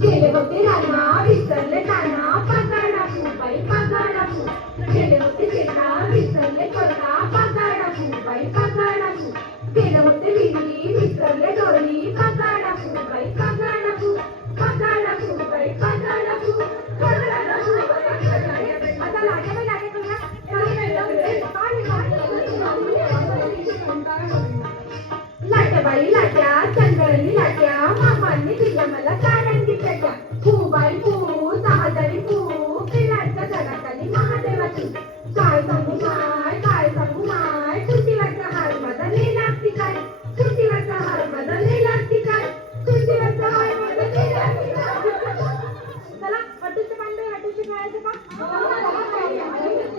गेले होते राना विसरले ताना पगाडा बाई पगाडा गेले होते शेता विसरले कोरडा पगाडा बाई पगाडा गेले होते विहिरी विसरले दोरी पगाडा बाई पगाडा पगाडा बाई पगाडा आता लागे बाई लागे लाट्याबाई लाट्या चंद्रणी लाट्या मामांनी दिल्या मला कारंगी पेट्या फूबाई फू 6,000 फू पिलांच्या जगाताली महादेवाची काय सांगू माय कुटीवरचा हार बदलले लागती काय कुटीवरचा हार बदलले लागती काय कुटीवरचा हार बदलले लागती काय चला हटूचे पांडे हटूचे खेळायचे का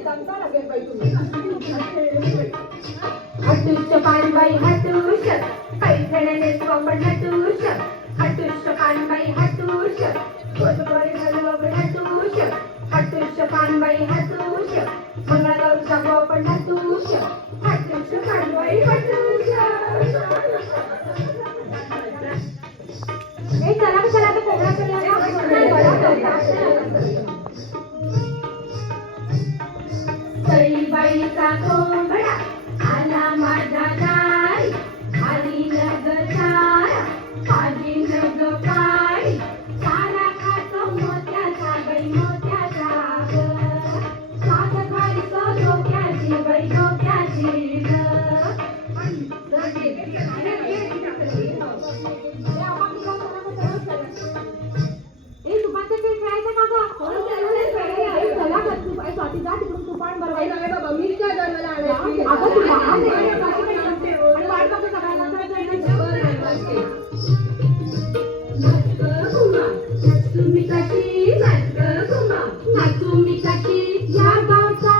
दमता लागेल बाई तुम्ही हटूच पानबाई हटूच पैठण्याने स्वपन हटूच हटूच पानबाई हटूच गोदबरी घालून हटूच हटूच पानबाई हटूच मंगळागौरचा स्वपन हटूच हटूच पानबाई हटूच ए चला कशाला तर कोबरा केला बाईचा कोंबडा आला माझा दारी आली नग तारा आजी नग पारी सारा खातो मोत्याचा बाई मोत्याचा सात खायचो डोक्याची बाई डोक्याची स्वाती जा तिकडून तू पण बरोबर मी काय जन्माला आले आता तू लहान आहे वाट बघ सगळ्यांना तुम्ही कशी नाचू मी कशी या गावचा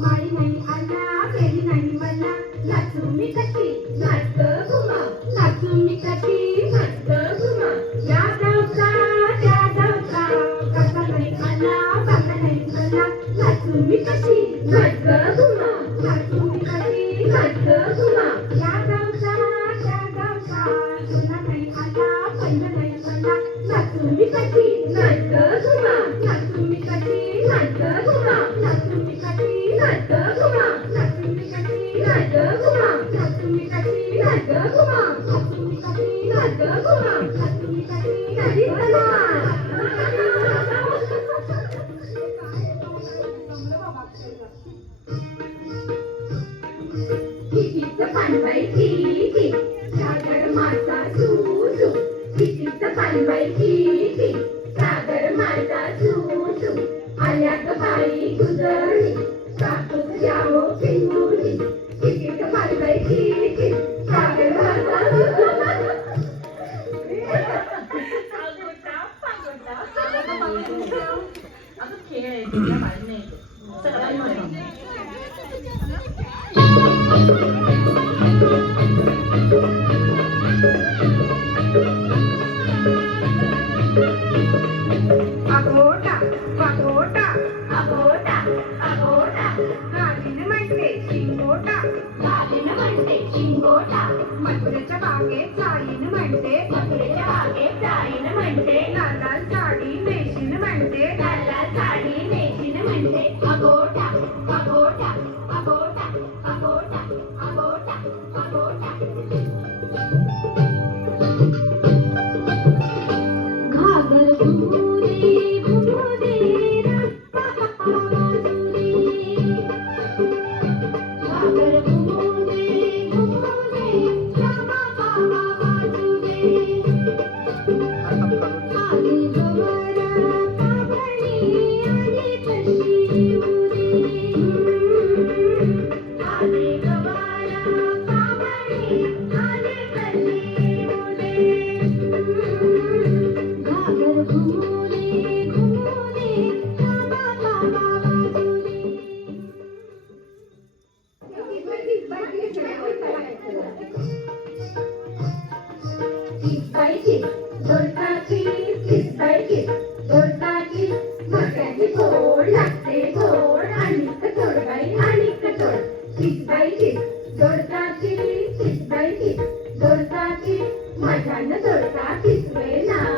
माळी नाही आला केली नाही मला नाचू मी कशी नाचू मी कशी या गावचा त्या गावचा कसा नाही आला बघा नाही मला नाचू मी कशी नाचू मी कशी या गावचा त्या गावचा सोना नाही आला पहिला नाही मला नाचू मी कशी नाचू मी कशी नाचू मी कशी नाचू मी कशी नाचू मी कशी नाचू मी कशी नाचू मी कशी पानबाई किती सागर माझा सुसू कितीच पानबाई किती सागर माझा सुसू आल्या ग बाई गुजरणी कापूस द्यावो पिंजूनी कितीच पानबाई किती सागर माझा मथुरेच्या बागेत जाईन म्हणते लाल लाल साडी नेशीन म्हणते अगोटा अगोटा अगोटा अगोटा अगोटा अगोटा घागर घुमुरे घुमुरे घागर घुमुरे घुमुरे मक्याची फोड लागते फोड आणि कचोड बाई आणि कचोड बाईची दोडकाची बाईची दोडकाची माझ्यानं दोडका किसवे ना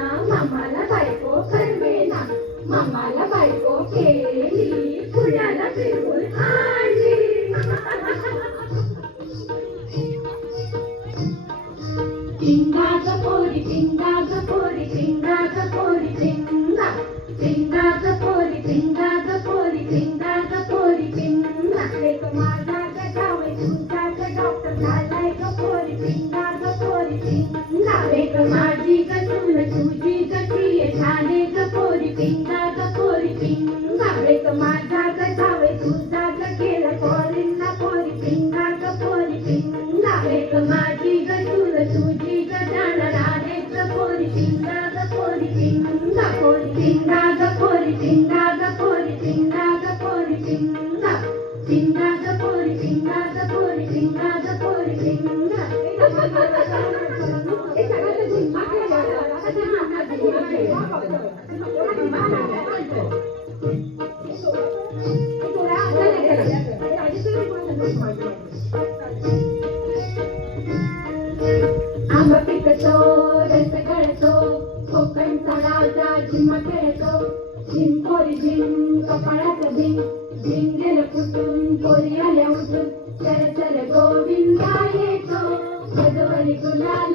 माझी कसून तुझी कशी झाले गपोरी पिंगा गपोरी पिंगा एक माझा गजावे तुझा गेला पोरींना पोरी पिंगा गपोरी पिंगा एक माझी कसून तुझी गजाला राधे गपोरी पिंगा गपोरी पिंगा पोरी पिंगा गपोरी पिंगा गपोरी पिंगा गपोरी पिंगा पिंगा गपोरी पिंगा गपोरी पिंगा गपोरी पिंगा आंबा पिकतो रस गळतो कोकणचा राजा झिम्मा खेळतो झिम पोरी झिम कपाळाचं झिम झिम गेलं फुटून पोरी आल्या उठून चल चल गोविंदा येतो भगवरी गुलाल